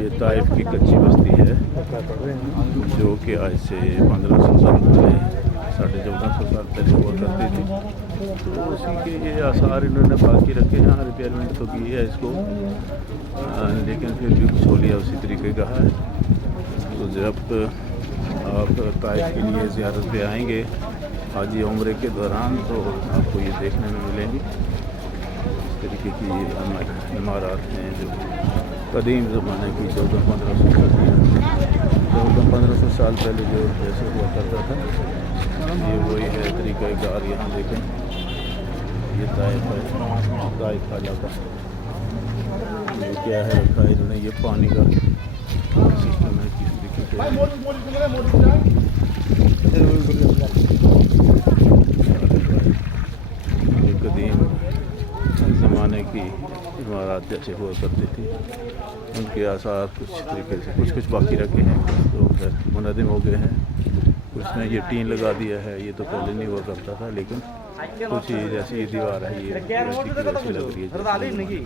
ये ताइफ की कच्ची बस्ती है जो कि आज से 1500 साल पहले 1450 साल पहले हुआ करती थी। तो उसी के ये आसार इन्होंने बाकी रखे हैं। रिपेयरमेंट तो की है इसको, लेकिन फिर भी कुछ होलिया उसी तरीके का है। तो जब आप ताइफ के लिए ज़ियारत पे आएंगे हाजी उम्रे के दौरान तो आपको ये देखने में मिलेंगी। इस तरीके की इमारत हैं जो कदीम ज़माने की 1400 साल पहले जो जैसे हुआ करता था। ये वही है तरीक़ाकार। यहाँ देखें ये ताइफ है, ताइफ का इलाका। ये क्या है रखा है इन्होंने, ये पानी का सिस्टम है किस तरीके से। ये कदीम ज़माने की इमारत जैसे हुआ करती थी, उनके आसार कुछ तरीके से कुछ बाकी रखे हैं। तो फिर मुनज़्ज़म हो गए हैं। कुछ में ये टीन लगा दिया है, ये तो पहले नहीं हुआ करता था। लेकिन कुछ ही जैसी ये दीवार है ये लग रही है।